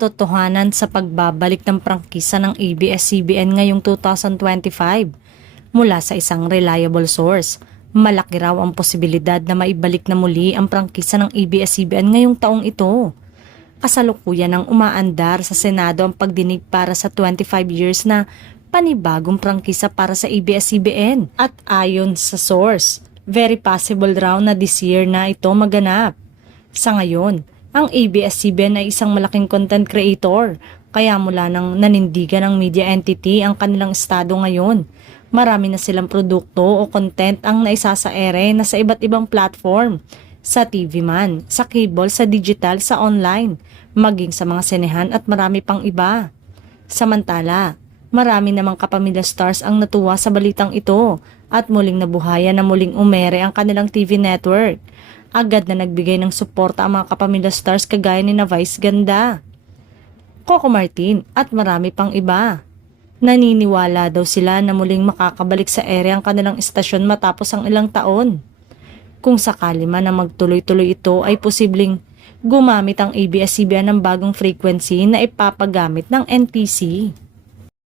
Katotohanan sa pagbabalik ng prangkisa ng ABS-CBN ngayong 2025. Mula sa isang reliable source, malaki raw ang posibilidad na maibalik na muli ang prangkisa ng ABS-CBN ngayong taong ito. Kasalukuyan ng umaandar sa Senado ang pagdinig para sa 25 years na panibagong prangkisa para sa ABS-CBN. At ayon sa source, very possible raw na this year na ito maganap. Sa ngayon, ang ABS-CBN ay isang malaking content creator, kaya mula nang nanindigan ng media entity ang kanilang estado ngayon, marami na silang produkto o content ang naisasaere na sa iba't ibang platform, sa TV man, sa cable, sa digital, sa online, maging sa mga sinehan at marami pang iba. Samantala, marami namang kapamilya stars ang natuwa sa balitang ito at muling nabuhayan na muling umere ang kanilang TV network. Agad na nagbigay ng suporta ang mga kapamilya stars kagaya ni na Vice Ganda, Coco Martin at marami pang iba. Naniniwala daw sila na muling makakabalik sa ere ang kanilang istasyon matapos ang ilang taon. Kung sakali man na magtuloy-tuloy ito ay posibleng gumamit ang ABS-CBN ng bagong frequency na ipapagamit ng NTC.